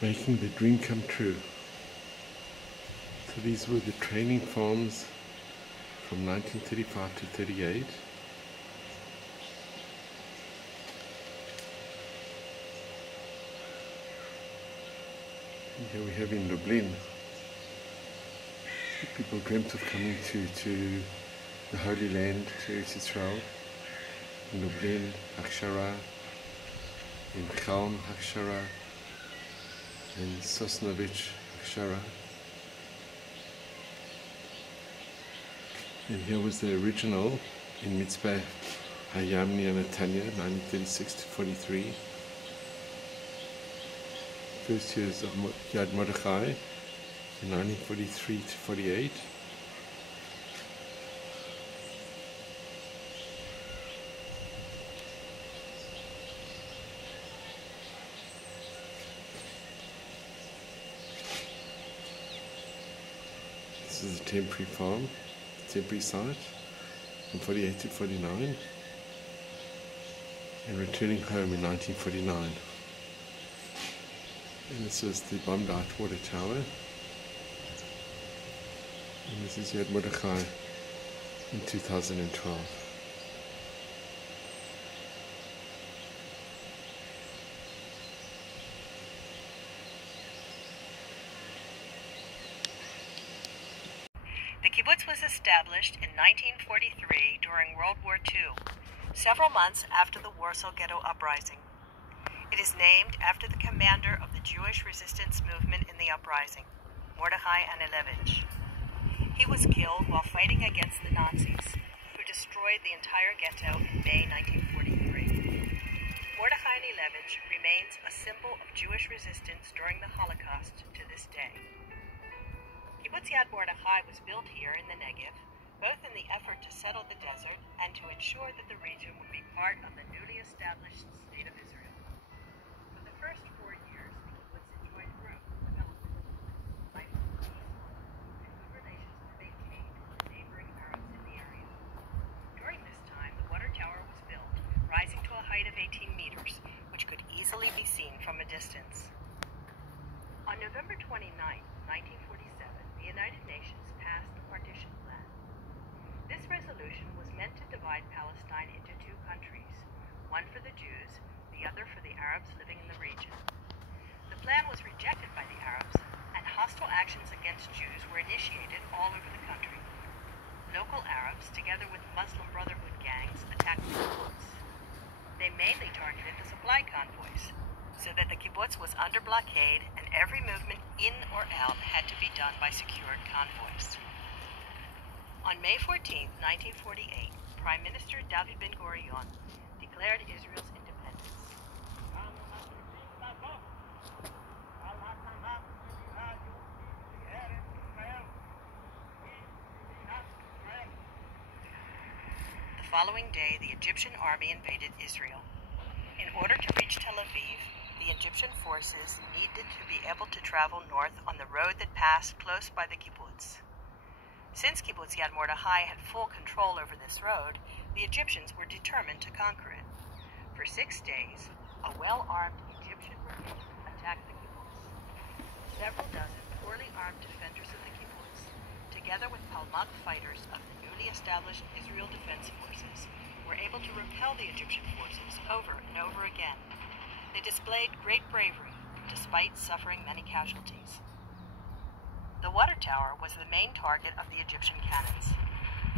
making the dream come true. So these were the training farms from 1935 to 38. And here we have in Lublin, people dreamt of coming to the Holy Land, to Israel, in Lublin, Hakshara, in Chelm, Hakshara, in Sosnovich, Hakshara. And here was the original in Mitzpah Hayam near Netanya, 1936 to 43. First years of Yad Mordechai in 1943 to 48. This is a temporary farm, temporary site, from 48 to 49, and returning home in 1949. And this is the bombed out water tower, and this is Yad Mordechai in 2012. The kibbutz was established in 1943 during World War II, several months after the Warsaw Ghetto Uprising. It is named after the commander of the Jewish resistance movement in the uprising, Mordechai Anilevich. He was killed while fighting against the Nazis, who destroyed the entire ghetto in May 1943. Mordechai Anilevich remains a symbol of Jewish resistance during the Holocaust to this day. Kibbutz Yad Mordechai was built here in the Negev, both in the effort to settle the desert and to ensure that the region would be part of the newly established State of Israel. For the first 4 years, the kibbutz enjoyed growth and development. Life was peaceful, and good relations were maintained with the neighboring Arabs in the area. During this time, the water tower was built, rising to a height of 18 meters, which could easily be seen from a distance. On November 29, 1947, the United Nations passed the partition plan. This resolution was meant to divide Palestine into two countries, one for the Jews, the other for the Arabs living in the region. The plan was rejected by the Arabs, and hostile actions against Jews were initiated all over the country. Local Arabs, together with Muslim Brotherhood gangs, attacked the kibbutz. They mainly targeted the supply convoys, so that the kibbutz was under blockade and every movement in or out had to be done by secured convoys. On May 14, 1948, Prime Minister David Ben-Gurion declared Israel's independence. The following day, the Egyptian army invaded Israel. In order to reach Tel Aviv, the Egyptian forces needed to be able to travel north on the road that passed close by the kibbutz. Since Kibbutz Yad Mordechai had full control over this road, the Egyptians were determined to conquer it. For 6 days, a well-armed Egyptian brigade attacked the kibbutz. Several dozen poorly armed defenders of the kibbutz, together with Palmach fighters of the newly established Israel Defense Forces, were able to repel the Egyptian forces over and over again. They displayed great bravery, despite suffering many casualties. The water tower was the main target of the Egyptian cannons.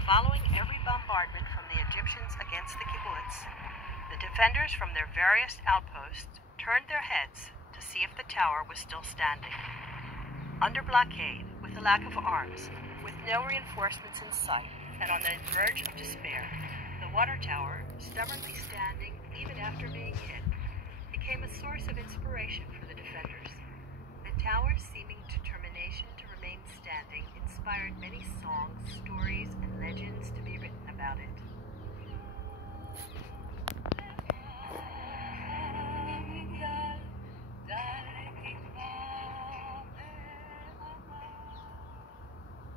Following every bombardment from the Egyptians against the kibbutz, the defenders from their various outposts turned their heads to see if the tower was still standing. Under blockade, with the lack of arms, with no reinforcements in sight, and on the verge of despair, the water tower, stubbornly standing even after being hit, became a source of inspiration for the defenders. The tower's seeming determination to remain standing inspired many songs, stories, and legends to be written about it.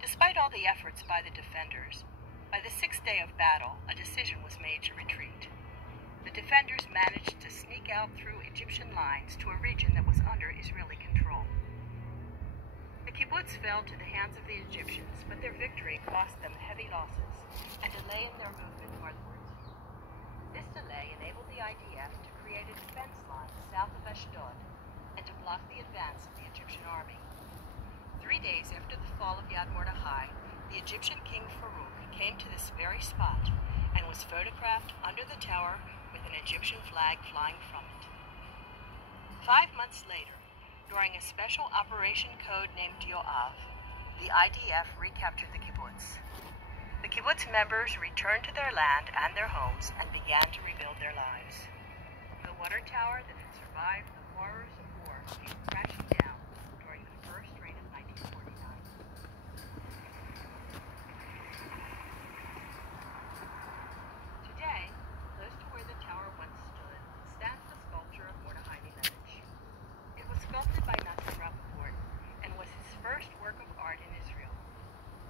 Despite all the efforts by the defenders, by the 6th day of battle, a decision was made to retreat. The defenders managed to sneak out through Egyptian lines to a region that was under Israeli control. kibbutz fell to the hands of the Egyptians, but their victory cost them heavy losses and delay in their movement northwards. This delay enabled the IDF to create a defense line south of Ashdod and to block the advance of the Egyptian army. 3 days after the fall of Yad Mordechai, the Egyptian king Farouk came to this very spot and was photographed under the tower with an Egyptian flag flying from it. 5 months later, during a special operation code named Yoav, the IDF recaptured the kibbutz. The kibbutz members returned to their land and their homes and began to rebuild their lives. The water tower that had survived the horrors of war came crashing down during the first rain of 1949. Today, close to where the tower once stood, stands the sculpture of Mordechai. It was sculpted by Nathan Rappaport and was his first work of art in Israel.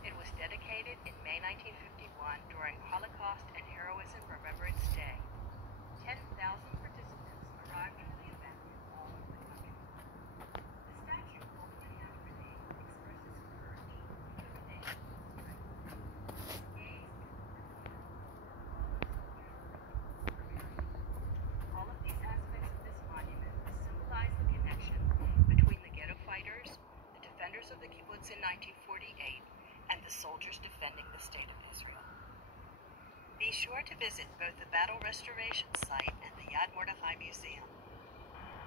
It was dedicated in May 1951 during Holocaust and Heroism Remembrance Day. 10,000 participants arrived for the event from all over the country. The statue holding a hand grenade expresses courage, determination, and strength. All of these aspects of this monument symbolize the connection between the ghetto fighters, the defenders of the kibbutz in 1948, and the soldiers defending the state of Israel. Be sure to visit both the Battle Restoration Site and the Yad Mordechai Museum.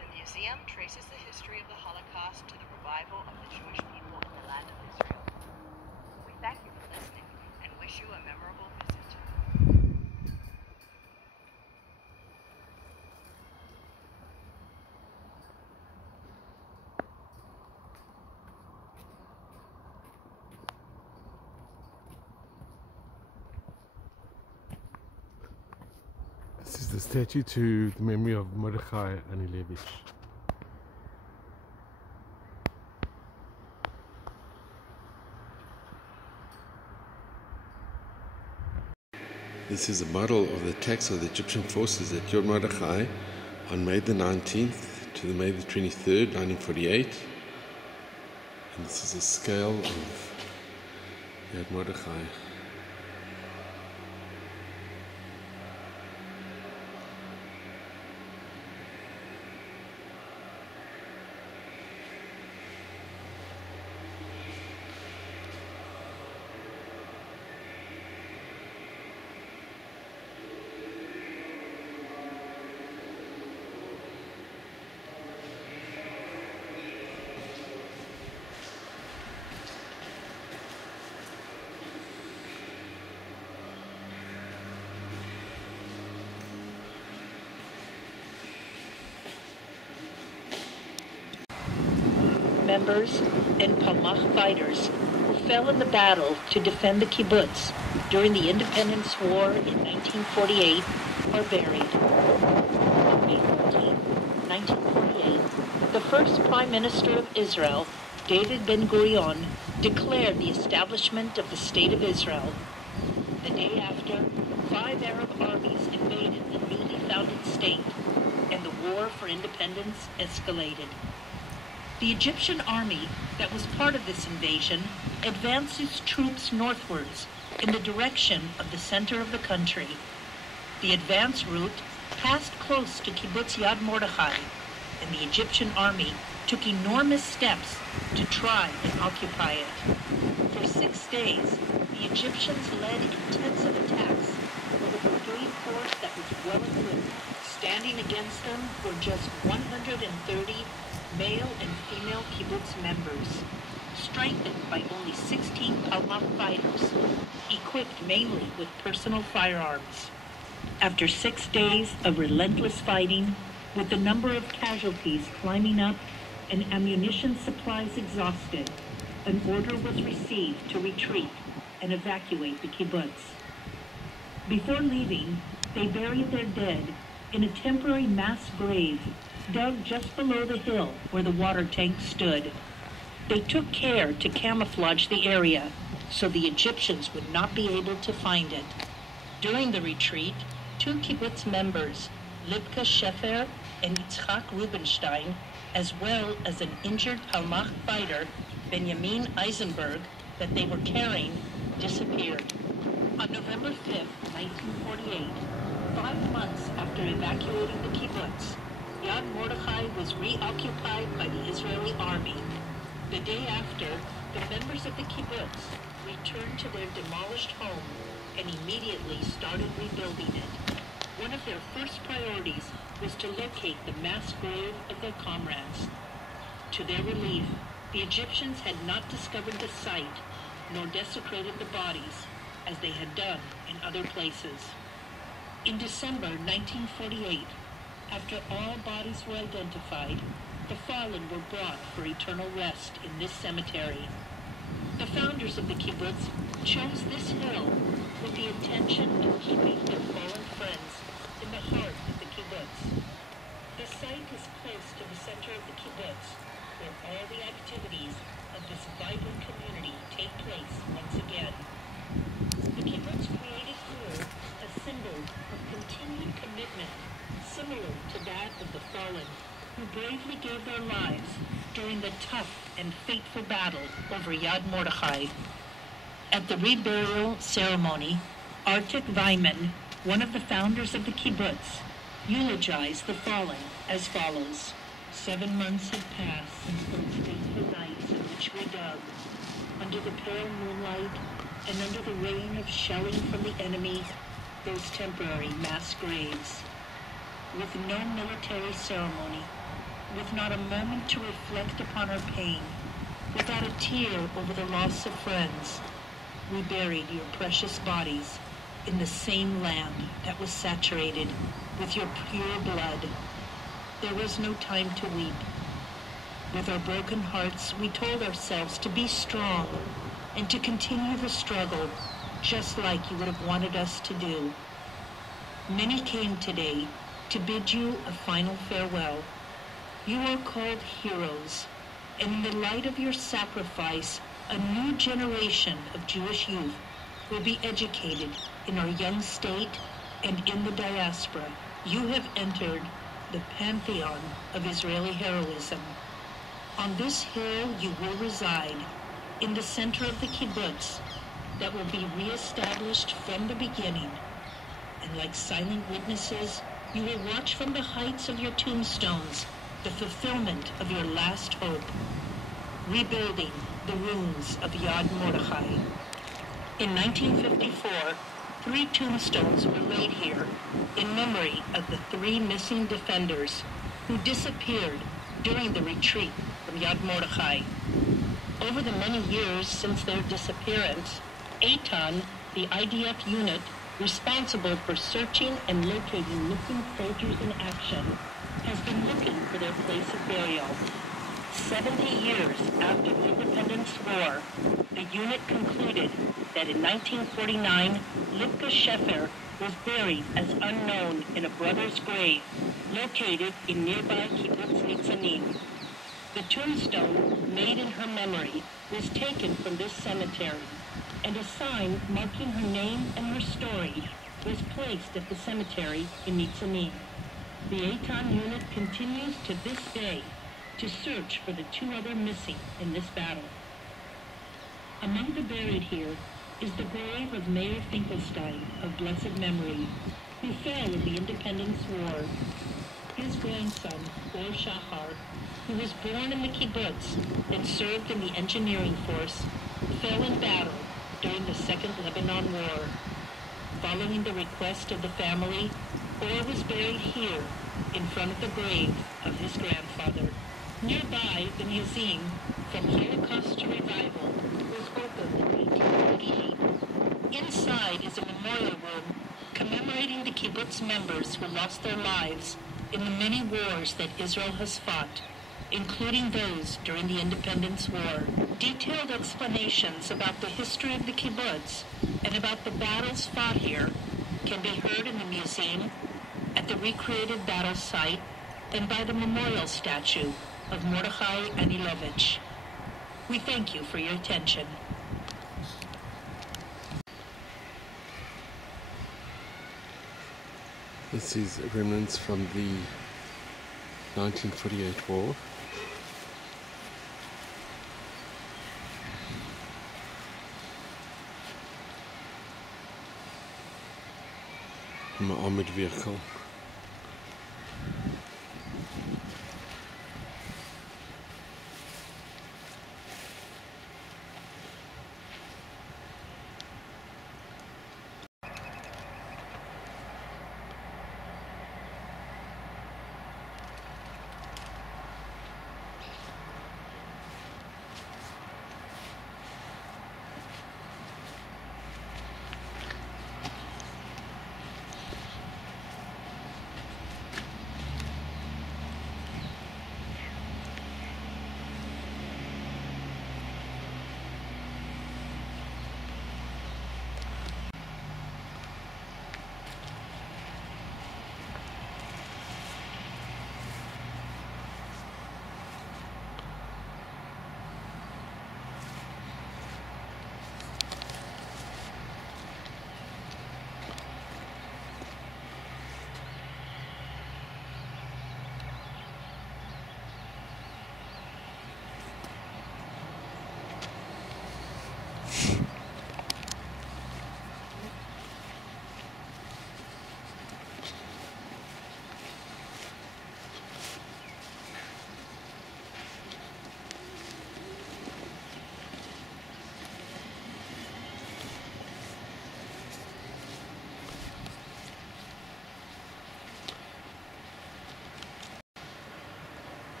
The museum traces the history of the Holocaust to the revival of the Jewish people in the land of Israel. We thank you for listening and wish you a memorable visit. This is the statue to the memory of Mordechai Anilevich. This is a model of the attacks of the Egyptian forces at Yad Mordechai on May the 19th to the May the 23rd, 1948. And this is a scale of Yad Mordechai. Members and Palmach fighters who fell in the battle to defend the kibbutz during the Independence War in 1948 are buried. On May 14, 1948, the first Prime Minister of Israel, David Ben-Gurion, declared the establishment of the State of Israel. The day after, 5 Arab armies invaded the newly founded state, and the war for independence escalated. The Egyptian army that was part of this invasion advanced its troops northwards in the direction of the center of the country. The advance route passed close to Kibbutz Yad Mordechai, and the Egyptian army took enormous steps to try and occupy it. For 6 days, the Egyptians led intensive attacks with a brigade force that was well equipped. Standing against them were just 130 male and female kibbutz members, strengthened by only 16 Palmach fighters, equipped mainly with personal firearms. After 6 days of relentless fighting, with the number of casualties climbing up and ammunition supplies exhausted, an order was received to retreat and evacuate the kibbutz. Before leaving, they buried their dead in a temporary mass grave dug just below the hill where the water tank stood. They took care to camouflage the area so the Egyptians would not be able to find it. During the retreat, 2 kibbutz members, Libka Shefer and Yitzhak Rubenstein, as well as an injured Palmach fighter, Benjamin Eisenberg, that they were carrying, disappeared. On November 5th, 1948, 5 months after evacuating the kibbutz, Yad Mordechai was reoccupied by the Israeli army. The day after, the members of the kibbutz returned to their demolished home and immediately started rebuilding it. One of their first priorities was to locate the mass grave of their comrades. To their relief, the Egyptians had not discovered the site nor desecrated the bodies, as they had done in other places. In December 1948, after all bodies were identified, the fallen were brought for eternal rest in this cemetery. The founders of the kibbutz chose this hill with the intention of keeping their fallen friends in the heart of the kibbutz. The site is close to the center of the kibbutz, where all the activities of this vibrant community take place once again. The kibbutz created here a symbol of continued commitment, similar to that of the fallen, who bravely gave their lives during the tough and fateful battle over Yad Mordechai. At the reburial ceremony, Artik Weiman, one of the founders of the kibbutz, eulogized the fallen as follows. 7 months had passed since those fateful nights in which we dug, under the pale moonlight and under the rain of shelling from the enemy, those temporary mass graves. With no military ceremony, with not a moment to reflect upon our pain, without a tear over the loss of friends, we buried your precious bodies in the same land that was saturated with your pure blood. There was no time to weep. With our broken hearts, we told ourselves to be strong and to continue the struggle, just like you would have wanted us to do. Many came today to bid you a final farewell. You are called heroes, and in the light of your sacrifice, a new generation of Jewish youth will be educated in our young state and in the diaspora. You have entered the pantheon of Israeli heroism. On this hill you will reside, in the center of the kibbutz that will be reestablished from the beginning. And like silent witnesses, you will watch from the heights of your tombstones the fulfillment of your last hope, rebuilding the ruins of Yad Mordechai. In 1954, 3 tombstones were laid here in memory of the 3 missing defenders who disappeared during the retreat from Yad Mordechai. Over the many years since their disappearance, Eitan, the IDF unit responsible for searching and locating missing soldiers in action, has been looking for their place of burial. 70 years after the Independence War, the unit concluded that in 1949, Lipka Shefer was buried as unknown in a brother's grave located in nearby Kibbutz Nitzanim. The tombstone made in her memory was taken from this cemetery, and a sign marking her name and her story was placed at the cemetery in Nitzanim. The Eitan unit continues to this day to search for the 2 other missing in this battle. Among the buried here is the grave of Meir Finkelstein of blessed memory, who fell in the Independence War. His grandson, Or Shahar, who was born in the kibbutz and served in the engineering force, fell in battle during the Second Lebanon War. Following the request of the family, Or was buried here in front of the grave of his grandfather. Nearby, the museum from Holocaust to Revival was opened in 1888. Inside is a memorial room commemorating the kibbutz members who lost their lives in the many wars that Israel has fought, including those during the Independence War. Detailed explanations about the history of the kibbutz and about the battles fought here can be heard in the museum, at the recreated battle site, and by the memorial statue of Mordechai Anilovich. We thank you for your attention. This is remnants from the 1948 war. from an armored vehicle.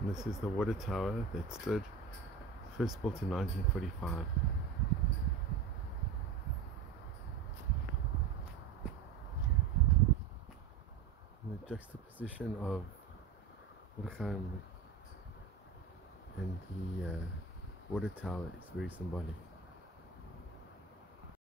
And this is the water tower that stood, first built in 1945. And the juxtaposition of Mordechai and the water tower is very symbolic.